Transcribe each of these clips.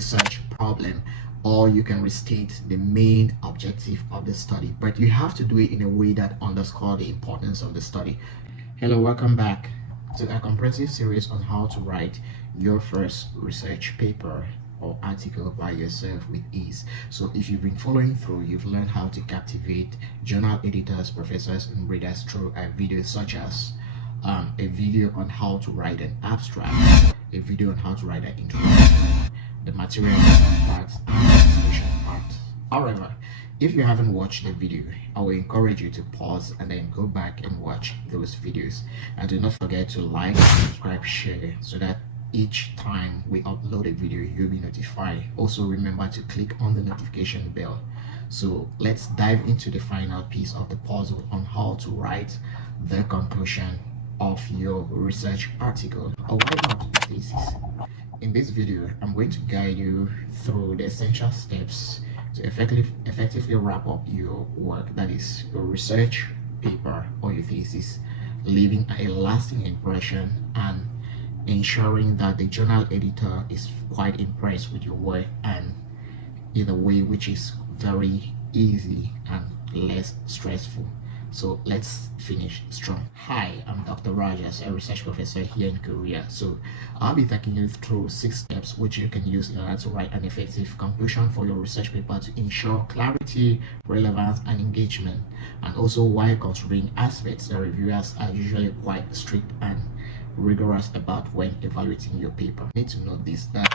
research problem, or you can restate the main objective of the study, but you have to do it in a way that underscores the importance of the study. Hello, welcome back to a comprehensive series on how to write your first research paper or article by yourself with ease. So if you've been following through, you've learned how to captivate journal editors, professors, and readers through a video such as a video on how to write an abstract, a video on how to write an introduction, the material part, and the discussion part. However, if you haven't watched the video, I will encourage you to pause and then go back and watch those videos. And do not forget to like, subscribe, share, so that each time we upload a video, you'll be notified. Also remember to click on the notification bell. So let's dive into the final piece of the puzzle on how to write the conclusion of your research article, or why not the thesis. In this video, I'm going to guide you through the essential steps to effectively wrap up your work, that is your research paper or your thesis, leaving a lasting impression and ensuring that the journal editor is quite impressed with your work, and in a way which is very easy and less stressful. So let's finish strong. Hi, I'm Dr. Rajas, a research professor here in Korea. So I'll be taking you through 6 steps which you can use in order to write an effective conclusion for your research paper to ensure clarity, relevance, and engagement, and also while considering aspects that reviewers are usually quite strict and rigorous about when evaluating your paper. You need to know this, that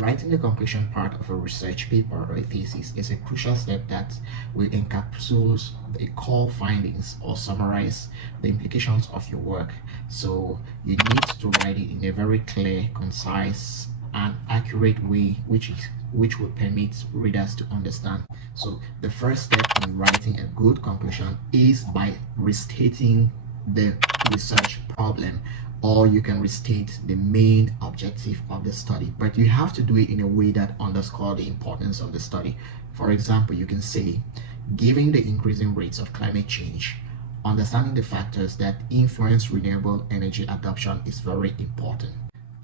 writing the conclusion part of a research paper or a thesis is a crucial step that will encapsulate the core findings or summarize the implications of your work. So you need to write it in a very clear, concise, and accurate way which will permit readers to understand. So the first step in writing a good conclusion is by restating the research problem, or you can restate the main objective of the study, but you have to do it in a way that underscores the importance of the study. For example, you can say, given the increasing rates of climate change, understanding the factors that influence renewable energy adoption is very important.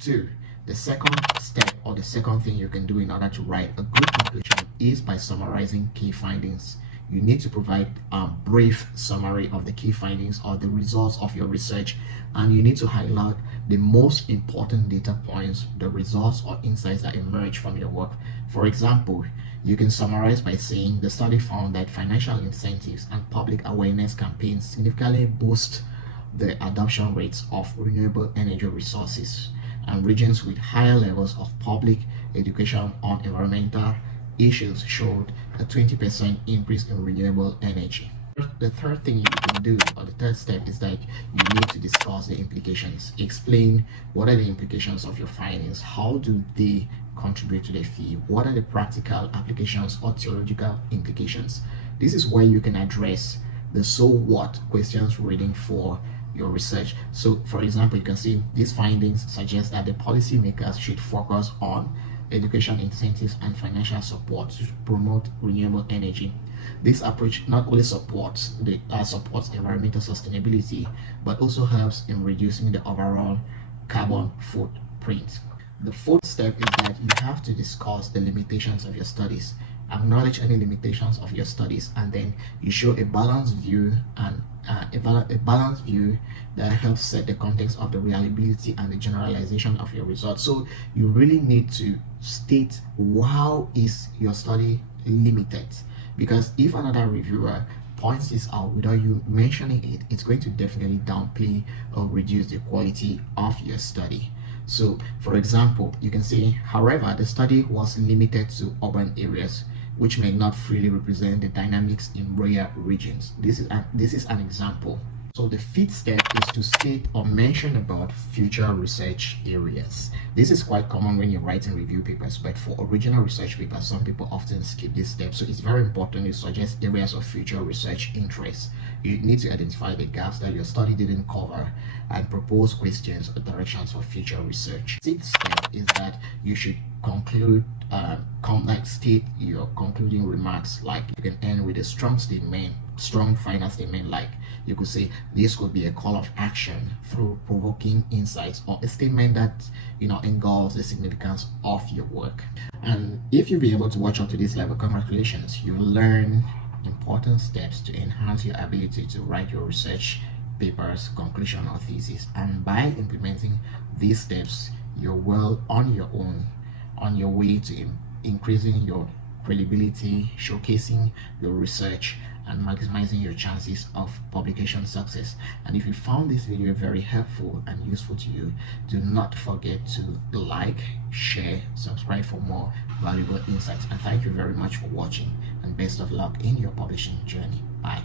2. The second step, or the second thing you can do in order to write a good conclusion, is by summarizing key findings. You need to provide a brief summary of the key findings or the results of your research, and you need to highlight the most important data points, the results or insights that emerge from your work. For example, you can summarize by saying the study found that financial incentives and public awareness campaigns significantly boost the adoption rates of renewable energy resources, and regions with higher levels of public education on environmental issues showed a 20% increase in renewable energy. The third thing you can do, or the third step, is that you need to discuss the implications. Explain what are the implications of your findings, how do they contribute to the field, what are the practical applications or theological implications. This is where you can address the so what questions reading for your research. So for example, you can see these findings suggest that the policymakers should focus on education incentives and financial support to promote renewable energy. This approach not only supports environmental sustainability, but also helps in reducing the overall carbon footprint. The fourth step is that you have to discuss the limitations of your studies. Acknowledge any limitations of your studies, and then you show a balanced view, and a balanced view that helps set the context of the reliability and the generalization of your results. So you really need to state how is your study limited, because if another reviewer points this out without you mentioning it, it's going to definitely downplay or reduce the quality of your study. So for example, you can say, however, the study was limited to urban areas, which may not freely represent the dynamics in rural regions. This is an example. So the fifth step is to state or mention about future research areas. This is quite common when you're writing review papers, but for original research papers, some people often skip this step. So it's very important to suggest areas of future research interest. You need to identify the gaps that your study didn't cover and propose questions or directions for future research. Sixth step is that you should conclude, state your concluding remarks. Like you can end with a strong statement, strong final statement, like you could say this could be a call of action through provoking insights, or a statement that engulfs the significance of your work. And if you'll be able to watch up to this level, congratulations, you learn important steps to enhance your ability to write your research papers, conclusion, or thesis. And by implementing these steps, you're well on your own, on your way to increasing your credibility, showcasing your research, and maximizing your chances of publication success. And if you found this video very helpful and useful to you, do not forget to like, share, subscribe for more valuable insights. And thank you very much for watching, and best of luck in your publishing journey. Bye.